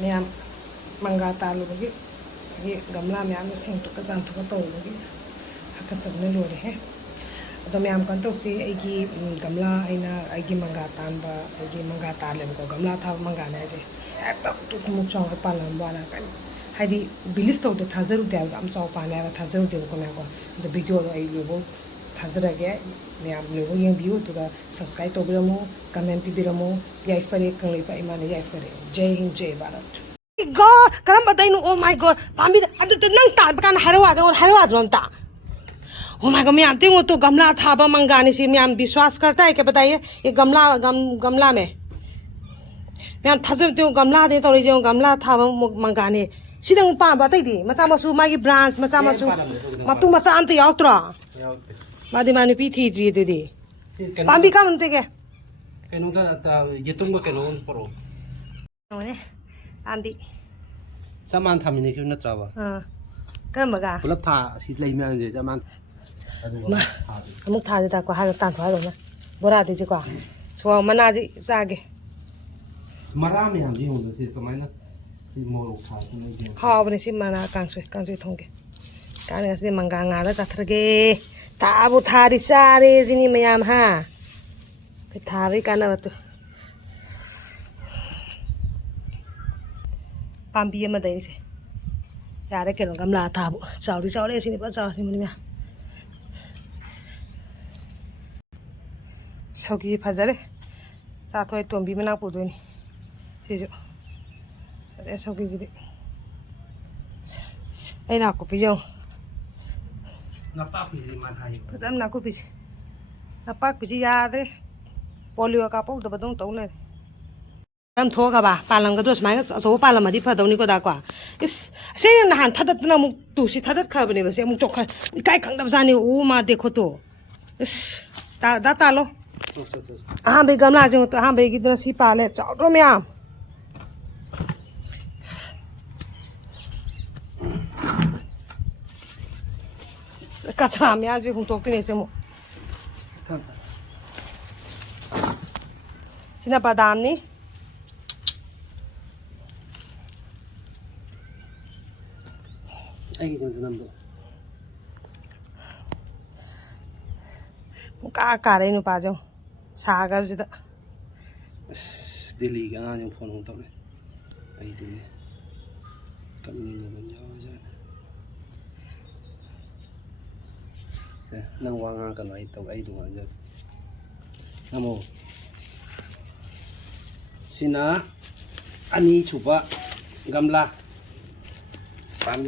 mayam manga talu bagi gamla mayam sing to ka dan to to bagi hakasabna lore he ado mayam kan to si aigi gamla aigi manga tanba aigi manga tale ko gamla tha manga na je ta tu mu chong pa lam bana kan hadi believe to the thazaru de am so pa na thazaru de ko na ko the video lo ai lo thazaru ge mayam lo yeng view to ga subscribe to biramo comment pi biramo yai fare kanglei pa imane yai fare jai hind jai bharat God karamba dainu oh my god pambi adu nang ta kan harwa dron ta oh my god mayam tingo to gamla tha ba manga ni si mayam विश्वास करता है क्या बताइए ये गमला में mayam thazam to gamla de to je gamla tha ba manga ni sidang pa ba tai di macha masu magi branch macha masu matu macha ante yautra madi mani pi thi ji de di pambi kam te ke kenu ta yetung ba kenu poro ne pambi saman thamini ki na trawa kan baga pulap tha si lei ma je saman ma amuk tha de ta ko ha tan thwa ro na bora de ji kwa so mana ji sa ge mara me ham ji hu si kamai na si mo tha ni ji ha bne si mana kang sui thong ge kan ga si manga nga la ta thar ge ta bu tha ri sa re jini mayam ha pe tha ri kana ba tu pambi ma dai se ya re ke no gamla tha bu chau re si ni ba chau si ni ma sogi phajare sa thoi tombi mana pu do ni si jo e sogi ji ai na ko pi jo na pa phi ma thai phajam na ko pi na pak pi ji ya de polio ka pau da badong tau ne ram tho ka ba palang ka dos mai so palam ma di pha dong ni ko da kwa is se na han thadat na mu tu si thadat kha bane ba se mu chok kha kai khang dam jani u ma dekho to is ta lo हाँ भाई गमला जो तो हाँ भाई कितना सी पाले चाउरो में आम कच्चा में आज हम तो किने से मो सिना बादाम नी ai jang nam do का रे नु पाजो सागर जिदा delhi ga nga yang phone hong taw le ai de kam ni nga ban yaw ja nang wa nga kan ai taw ai du nga ja namo sina ani chuba gamla pam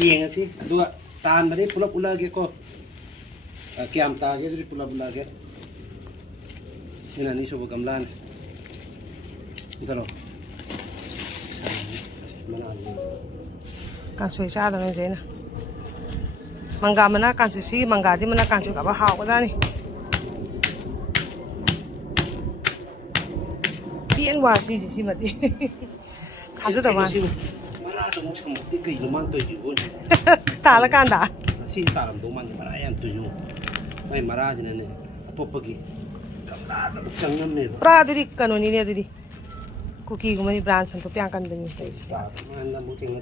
yeng asi dua tan bari pula ge ko kiam ta ge ri pula ge ina ni sobo gamla ne italo kan sui sa da ne na manga mana kan sui si manga ji mana kan sui ka ba hao ka ni bien wa si ma di ka zu da ma mara to mo cham ti kai lo man to ji bon ta la kan da si ta ram do man mara yan to ju mai mara ji ne atopagi gamla da chang nam ne pra duri kanoni ne duri cookie ko mani brand san to pyang kan ding sai man na mu ting ne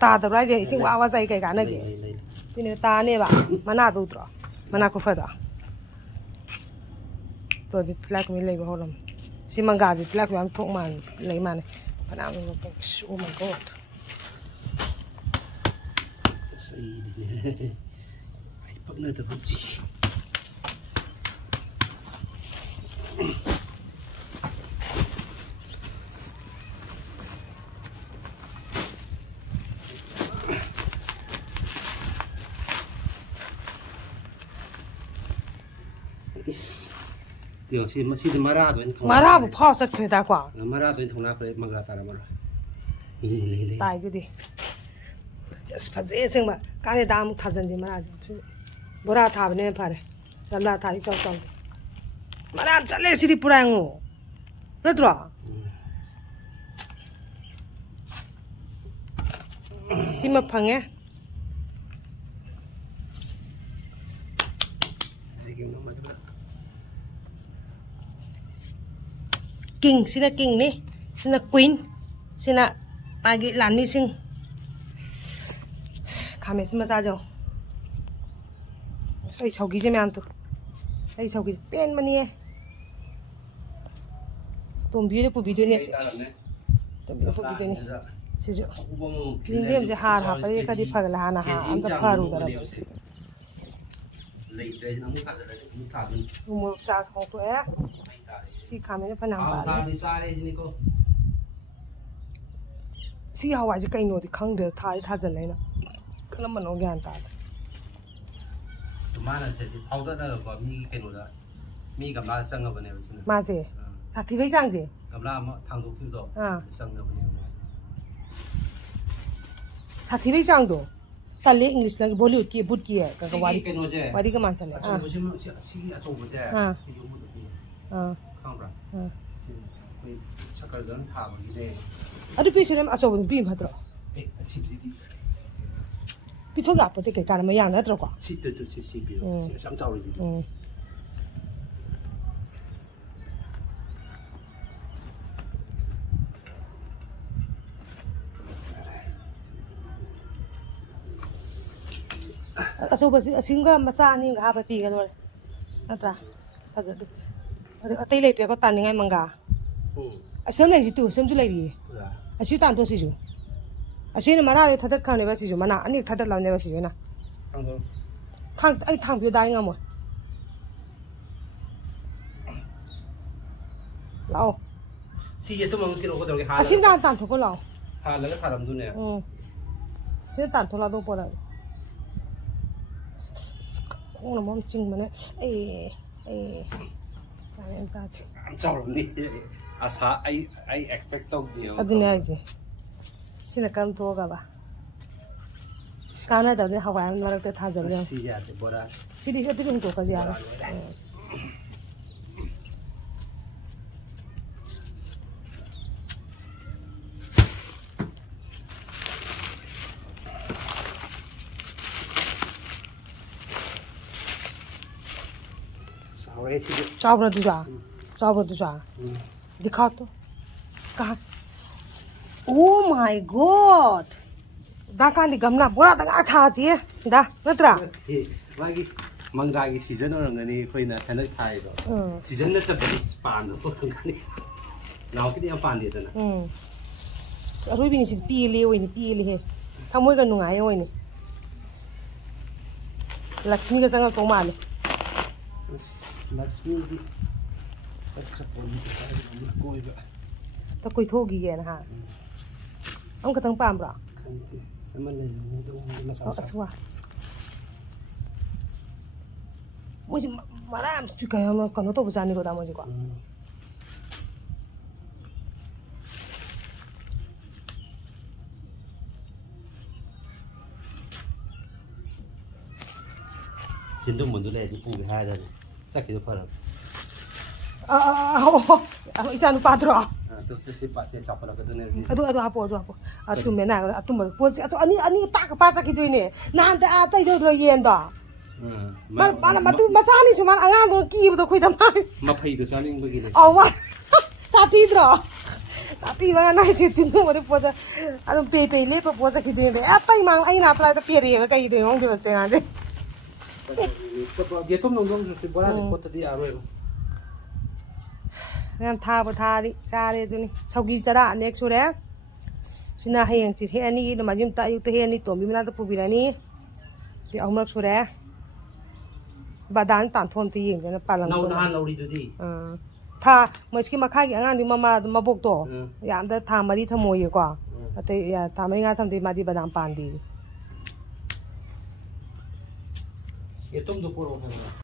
ta da ra je sing wa sai kai ka na ge ti ne ta ne ba mana du tro mana ko fa da to di tlak mi lei ba holam si manga di tlak yam thok man lei man pana no ko oh my god sai ni ai pak na ta buji điều gì mà xin mara rồi thằng mara bu pho sat khre da kwa mara rồi thằng nào phải manga ta mara tai ji di just phaje sing ma ka ne da mu thajan ji mara ji bora tha bne phare samla tha ri chaw chaw mara chale siri purang ngo retro sima phange king sina king ni sina queen Sina magi lani sing kame sima sa jo sai chogi je man tu sai chogi pen mani e tum bi de pu bi de ne tum bi pu bi de ne si jo lindem je har ha pa ka di phag la na ha am ta pharu da mu cha khong tu e si kame ne phanam ba si hawa je kai no di khang de tha jan lai na kana mano gyan ta mana se phau da ko mi ke no da mi gam la sang ba ne ma se sa thi bai sang je gam la ma thang do khu do sang ba ne sa thi bai sang do ta le english la bollywood ki but ki ka ka wari ke no je wari ka man chan le a si a chou ba de yu mu de khang bra ko sakal dan tha ba ni de adu pi sirem a chou bi ma tro si bi di pi thok ya pa te ke ka ma yang na tro kwa si de tu si bi si sam chao ri di aso ba singa macha ni ga ba pi ga do natra aja du atai le te ko tan ngai manga asem lai ji tu sem ju lai ri asu tan to si ju asu ne mara re thatat khang ne ba si ju mana ani thatat law ne ba si ju na khang ai thang pyo dai nga mo lao si ye tu mang ki ro ko do ke ha asin dan tan to ko lao ha la ga tharam du ne sin tan to la do po la không là món chinh mà nè làm em ta chao ni asa ai expect so dio adi ne aje sina kam to ga ba kana da ne hawa an marak ta tha jar ya si ya de boras si di ti rum to ka ja ga चावल दूजा दिखाओ तो कहा oh my god da kan di gamna bora da tha ji da natra magi manga gi season or ngani khoina thanak thai do season na ta bari pan do ngani naw ki ya pan de da na aroi bi ni si pi le oi ni pi le he thamoi ga nungai oi ni lakshmi ga janga ko ma le Lakshmi di tak poni ta koi ba ta koi thogi ge na ha am ka tang pam bra man ne do ma sa aswa mo ji maram chu ka ma ka no to bu jani ko da mo ji kwa 진도 못 놀래 이 부게 해야 돼. 딱 기도 팔아. ichanu padro 또 세세 빠세 사파라 거든요. adu apo atu mena atu mo po ani ta ka pa sa ki doi ne nan ta ta do do yen da mana matu masani su man angang do ki do khoi da ma ma phai do saling bagi ne. aw ma sati dro sati ba na chi tin mo re po sa adu pe le po sa ki doi ne atai mang ai na pla ta pe re ka ki doi ngong de se nga de dia tom nong nong se bora de pot dia aro. ngam tha ba tha di cha le du ni saugi chara nek su re sina hayang chi he ani na majum ta yu te he ani to mi na ta pu bi ra ni ti aumrak su re badan tan thom ti yeng na palang Nau to na nau ri du di. tha moski makha gi angang di mama mabok to yam da tha mari tha moye kwa ate ya tha mari nga tham di ma di badam pan di Ye tom do poro ho.